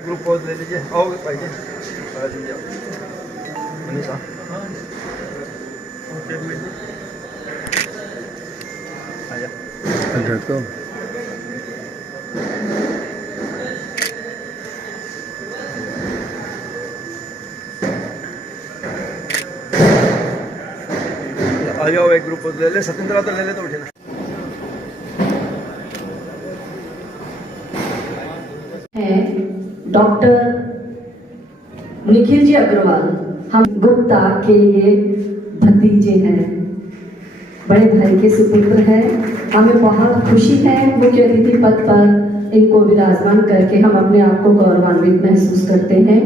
Group pause ले लीजिए। आओगे भाई जी, आ लीजिए मनीषा। आजा तो आ जाओ, एक ग्रुप ले ले। सत्येंद्र तो ले ले, तो उठे ना। डॉक्टर निखिल जी अग्रवाल हम गुप्ता के ये भतीजे हैं, बड़े भाई के सुपुत्र हैं। हमें बहुत खुशी है मुख्य अतिथि पद पर इनको विराजमान करके हम अपने आप को गौरवान्वित महसूस करते हैं।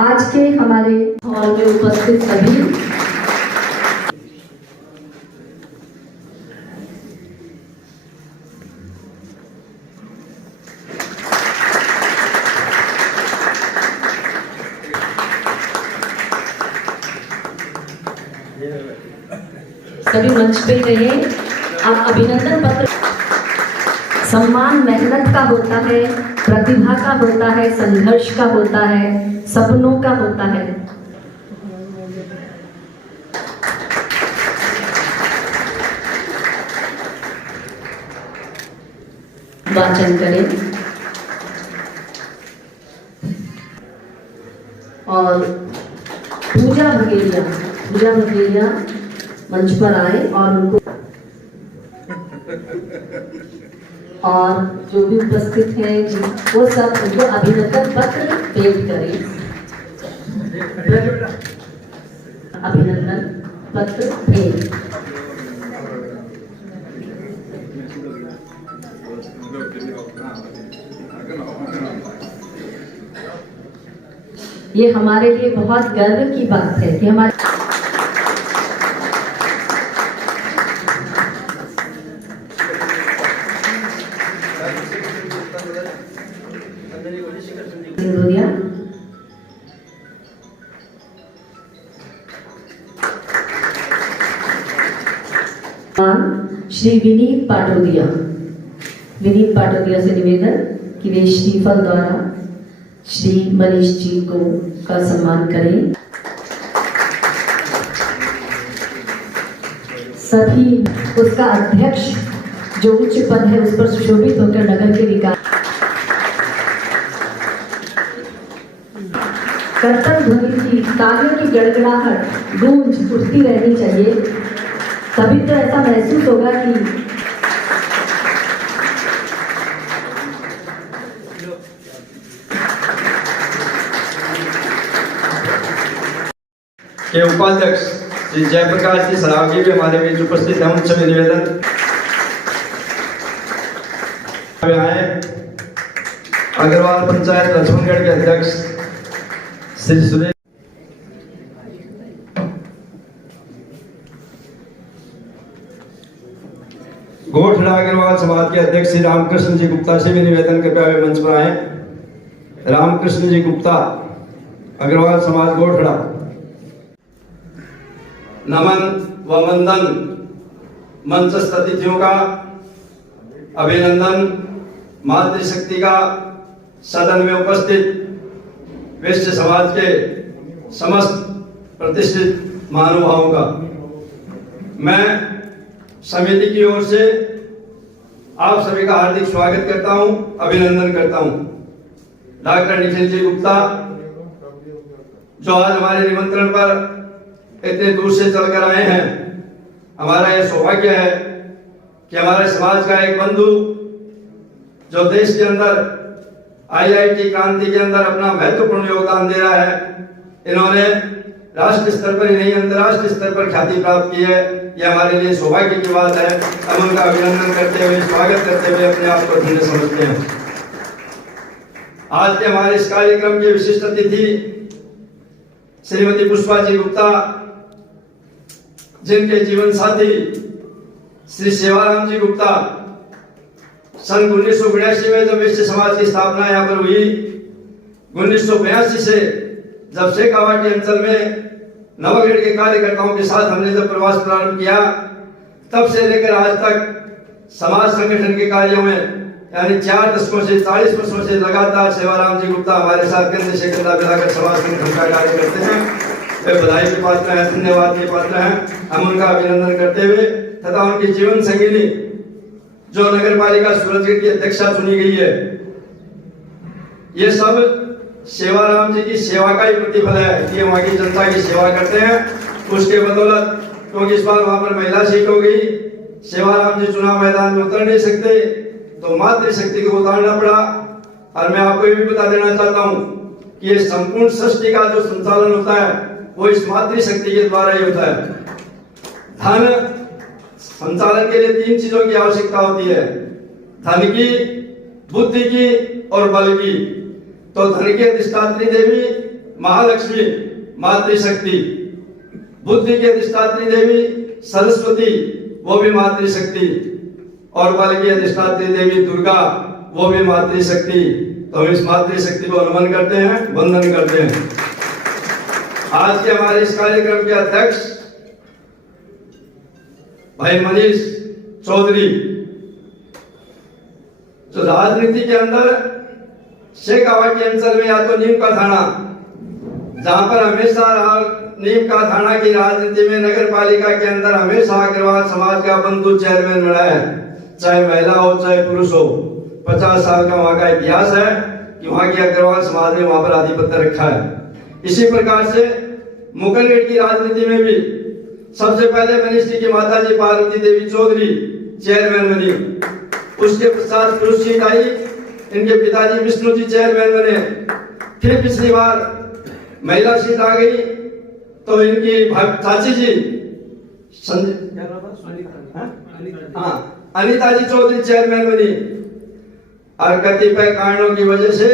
आज के हमारे हॉल में उपस्थित सभी सभी मंच पे रहे। अब अभिनंदन पत्र सम्मान मेहनत का होता है, प्रतिभा का होता है, संघर्ष का होता है, सपनों का होता है। वाचन करें और पूजा भगेरिया मंच पर आए और उनको और जो भी उपस्थित हैं वो सब उनको अभिनंदन पत्र भेंट करें। अभिनंदन पत्र भेंट। ये हमारे लिए बहुत गर्व की बात है कि हमारे श्री विनीत पाटोदिया से निवेदन कि वे श्रीफल द्वारा श्री मनीष जी को का सम्मान करें। सभी उसका अध्यक्ष जो उच्च पद है उस पर सुशोभित होकर नगर के विकास कर्तव्य ध्वनि की तालियों की गड़गड़ाहट गूंज उठती रहनी चाहिए, तभी तो ऐसा महसूस होगा कि के उपाध्यक्ष श्री जयप्रकाश जी सरावगी भी हमारे बीच उपस्थित हैं। उनसे निवेदन आए। अग्रवाल पंचायत लक्ष्मणगढ़ के अध्यक्ष श्री सुरेश गोठड़ा अग्रवाल समाज के अध्यक्ष श्री रामकृष्ण जी गुप्ता से भी निवेदन कृपया वे मंच पर आए। रामकृष्ण जी गुप्ता अग्रवाल समाज गोठड़ा। नमन व वंदन मंचस्थ अतिथियों का अभिनंदन। मातृशक्ति का सदन में उपस्थित वैश्य समाज के समस्त प्रतिष्ठित महानुभावों का मैं समिति की ओर से आप सभी का हार्दिक स्वागत करता हूं, अभिनंदन करता हूं। डॉक्टर निखिल जी गुप्ता जो आज हमारे निमंत्रण पर इतने दूर से चलकर आए हैं, हमारा यह सौभाग्य है कि हमारे समाज का एक बंधु जो देश के अंदर IIT क्रांति के अंदर अपना महत्वपूर्ण योगदान दे रहा है, इन्होंने राष्ट्र स्तर पर ही नहीं अंतर्राष्ट्रीय स्तर पर ख्याति प्राप्त की है। यह हमारे लिए सौभाग्य की बात है। हम उनका अभिनंदन करते हुए, स्वागत करते हुए अपने आप को धन्य समझते हैं। आज के हमारे इस कार्यक्रम के विशिष्ट अतिथि श्रीमती पुष्पा जी गुप्ता, जिनके जीवन साथी श्री सेवाराम जी गुप्ता सन 1982 में जब वैश्य समाज की स्थापना यहाँ पर हुई, 1982 से जब शेखावाटी अंचल में नवगढ़ के कार्यकर्ताओं के साथ हमने जब प्रवास प्रारंभ किया, तब से लेकर आज तक समाज संगठन के कार्यों में यानी 4 दशकों से 40 वर्षों से लगातार सेवाराम जी गुप्ता हमारे साथ कंधे से कंधा मिलाकर समाज के हित का कार्य करते हैं। वे बधाई के पात्र हैं, धन्यवाद के पात्र हैं। हम उनका अभिनंदन करते हुए तथा उनकी जीवन संगिनी जो नगर पालिका सूरजगढ़ की अध्यक्षा चुनी गई है, ये सब सेवाराम जी की सेवा का ही प्रतिफल है कि वहाँ की जनता की सेवा करते हैं। उसके बदौलत, क्योंकि इस बार वहां पर महिला सीट हो गई, सेवाराम जी चुनाव मैदान में उतर नहीं सकते, तो मातृशक्ति को उतारना पड़ा। और मैं आपको ये भी बता देना चाहता हूँ कि ये संपूर्ण सृष्टि का जो संचालन होता है वो इस मातृशक्ति के द्वारा ही होता है। धन संचालन के लिए 3 चीजों की आवश्यकता होती है, धन की, बुद्धि की और बल की। तो धन की अधिष्ठात्री देवी महालक्ष्मी मातृशक्ति, बुद्धि की अधिष्ठात्री देवी सरस्वती वो भी मातृशक्ति, और बल की अधिष्ठात्री देवी दुर्गा वो भी मातृशक्ति। तो हम इस मातृशक्ति को नमन करते हैं, वंदन करते हैं। आज के हमारे इस कार्यक्रम के अध्यक्ष भाई मनीष चौधरी, जो राजनीति के अंदर शेखावाटी के अंचल में या तो नीम का थाना, जहां पर हमेशा नीम का थाना की राजनीति में नगर पालिका के अंदर हमेशा अग्रवाल समाज का बंधु चेयरमैन बना है, चाहे महिला हो चाहे पुरुष हो। 50 साल का वहां का इतिहास है कि वहां की अग्रवाल समाज ने वहां पर आधिपत्य रखा है। इसी प्रकार से मुकलगढ़ की राजनीति में भी सबसे पहले मनीष जी की माता जी पार्वती देवी चौधरी चेयरमैन बनी, उसके पश्चात पुरुष सीट आई, इनके पिताजी विष्णु जी चेयरमैन बने। फिर पिछली बार महिला सीट आ गई तो इनकी चाची जी अनिता जी चौधरी चेयरमैन बनी। और कतिपय कारणों की वजह से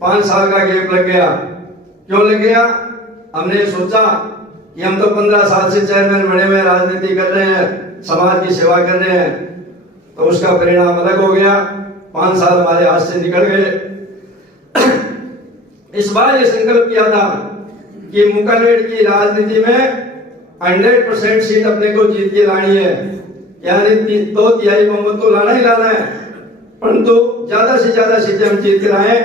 5 साल का गैप लग गया। क्यों लग गया? हमने सोचा कि हम तो 15 साल से चेयरमैन बने हुए राजनीति कर रहे हैं, समाज की सेवा कर रहे हैं, तो उसका परिणाम अलग हो गया। 5 साल हमारे हाथ से निकल गए। इस बार ये संकल्प किया था कि मुकलगढ़ की राजनीति में 100% सीट अपने को जीत के लानी है, यानी 2/3 बहुमत तो लाना ही लाना है, परंतु ज्यादा से ज्यादा सीटें हम जीत के लाए।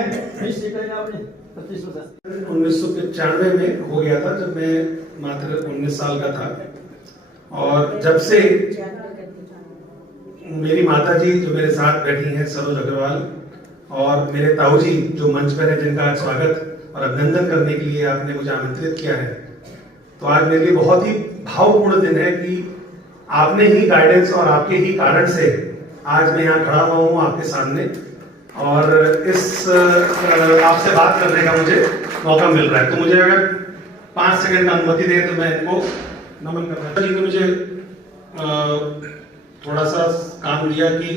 1995 में हो गया था, जब मैं मात्र 19 साल का था। और जब से मेरी माताजी जो मेरे साथ बैठी हैं सरोज अग्रवाल, और मेरे ताऊजी जो मंच पर है, जिनका स्वागत और अभिनंदन करने के लिए आपने मुझे आमंत्रित किया है, तो आज मेरे लिए बहुत ही भावपूर्ण दिन है कि आपने ही गाइडेंस और आपके ही कारण से आज मैं यहाँ खड़ा हुआ हूँ आपके सामने, और इस आपसे बात करने का मुझे मौका मिल रहा है। तो मुझे अगर 5 सेकंड का अनुमति दें तो मैं इनको नमन करना जी। तो मुझे थोड़ा सा काम दिया कि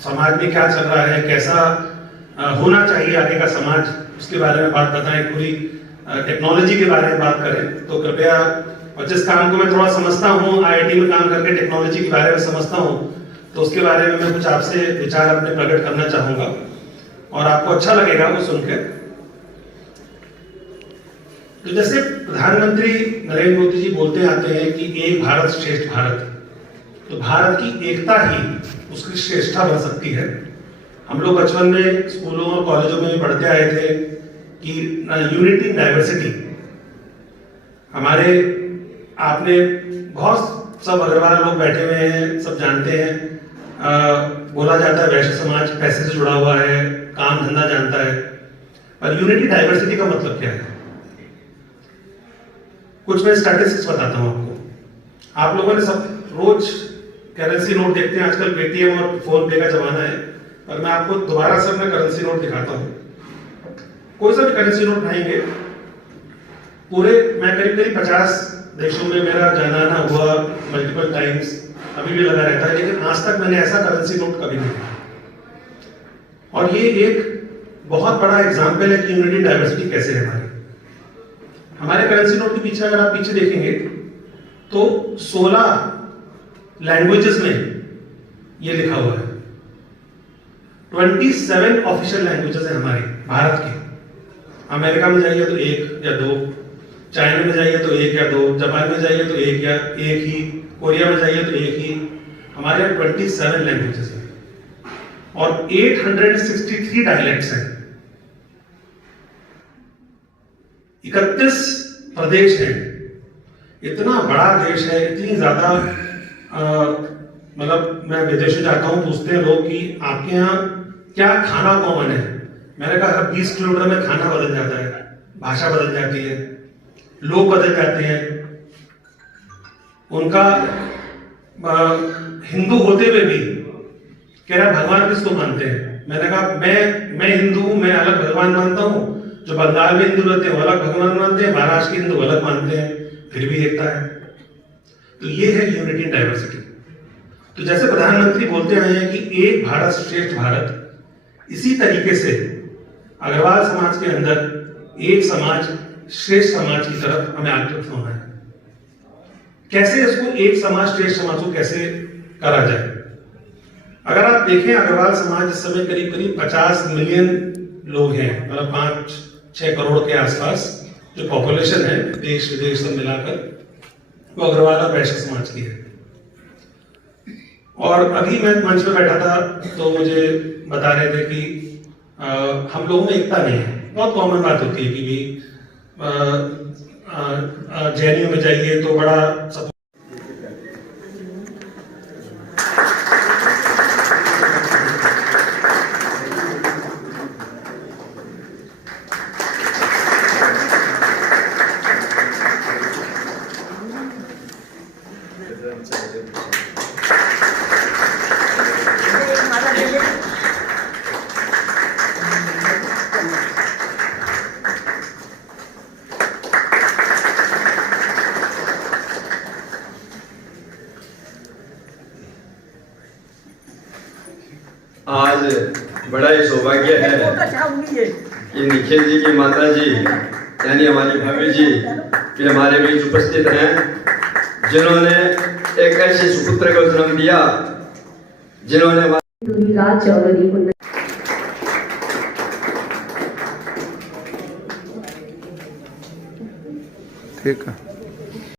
समाज में क्या चल रहा है, कैसा होना चाहिए आगे का समाज, उसके बारे में बात बताएं, पूरी टेक्नोलॉजी के बारे में बात करें। तो कृपया, और जिस काम को मैं थोड़ा समझता हूँ, IIT में काम करके टेक्नोलॉजी के बारे में समझता हूँ, तो उसके बारे में मैं कुछ आपसे विचार अपने प्रकट करना चाहूंगा और आपको अच्छा लगेगा वो सुनकर। तो जैसे प्रधानमंत्री नरेंद्र मोदी जी बोलते आते हैं कि एक भारत श्रेष्ठ भारत, तो भारत की एकता ही उसकी श्रेष्ठता बन सकती है। हम लोग बचपन में स्कूलों और कॉलेजों में भी पढ़ते आए थे कि यूनिटी इन डाइवर्सिटी। हमारे आपने बहुत सब अग्रवाल लोग बैठे हुए हैं, सब जानते हैं। बोला जाता है वैश्य समाज पैसे से जुड़ा हुआ है, काम धंधा जानता है, पर यूनिटी डाइवर्सिटी का मतलब क्या है? कुछ मैं स्टैटिस्टिक्स बताता हूं आपको। आप लोगों ने सब रोज करेंसी नोट देखते हैं, आजकल पेटीएम और फोन पे का जमाना है, और मैं आपको दोबारा से अपना करेंसी नोट दिखाता हूं। कोई सा भी करेंसी नोट उठाएंगे, पूरे मैं करीब 50 देशों में मेरा जाना आना हुआ, मल्टीपल टाइम्स, अभी भी लगा रहता है, लेकिन आज तक मैंने ऐसा करेंसी नोट कभी नहीं देखा। और ये एक बहुत बड़ा एग्जाम्पल है कि यूनिटी डाइवर्सिटी कैसे है हमारे करेंसी नोट के पीछे। अगर आप पीछे देखेंगे तो 16 लैंग्वेजेस में ये लिखा हुआ है। 27 ऑफिशियल लैंग्वेजेस है हमारे भारत के। अमेरिका में जाइए तो 1 या 2, चाइना में जाइए तो 1 या 2, जापान में जाइए तो 1 या 1 ही, कोरिया में जाइए तो 1 ही। हमारे यहाँ 27 लैंग्वेजेस हैं। और 863 डायलेक्ट्स हैं, 31 प्रदेश हैं। इतना बड़ा देश है, इतनी ज्यादा मतलब मैं विदेशों जाता हूं, पूछते हैं लोग कि आपके यहाँ क्या खाना कॉमन है। मैंने कहा हर 20 किलोमीटर में खाना बदल जाता है, भाषा बदल जाती है, लोग बदल जाते हैं। उनका हिंदू होते हुए भी कह रहा भगवान किसको मानते हैं। मैंने कहा मैं हिंदू हूं, मैं अलग भगवान मानता हूं। जो बंगाल में हिंदू रहते हैं वो अलग भगवान मानते हैं, महाराष्ट्र के हिंदू अलग मानते हैं, फिर भी एकता है। तो ये है यूनिटी इन डाइवर्सिटी। तो जैसे प्रधानमंत्री बोलते आए हैं कि एक भारत श्रेष्ठ भारत, इसी तरीके से अग्रवाल समाज के अंदर एक समाज श्रेष्ठ समाज की तरफ हमें आगे होना है। कैसे इसको एक समाज श्रेष्ठ समाज को कैसे करा जाए? अगर आप देखें अग्रवाल समाज इस समय करीब करीब 50 मिलियन लोग हैं, मतलब 5-6 करोड़ के आसपास जो पॉपुलेशन है देश विदेश सब मिलाकर, वो अग्रवाल और वैश्य समाज की है। और अभी मैं मंच पे बैठा था तो मुझे बता रहे थे कि हम लोगों में एकता नहीं है। बहुत कॉमन बात होती है कि भी जैनियों में जाइए तो बड़ा सब आज बड़ा ही सौभाग्य है कि निखिल जी की माता जी यानी हमारी भाभी जी भी हमारे बीच उपस्थित हैं, जिन्होंने एक ऐसे सुपुत्र को जन्म दिया जिन्होंने राज चौधरी ठीक है।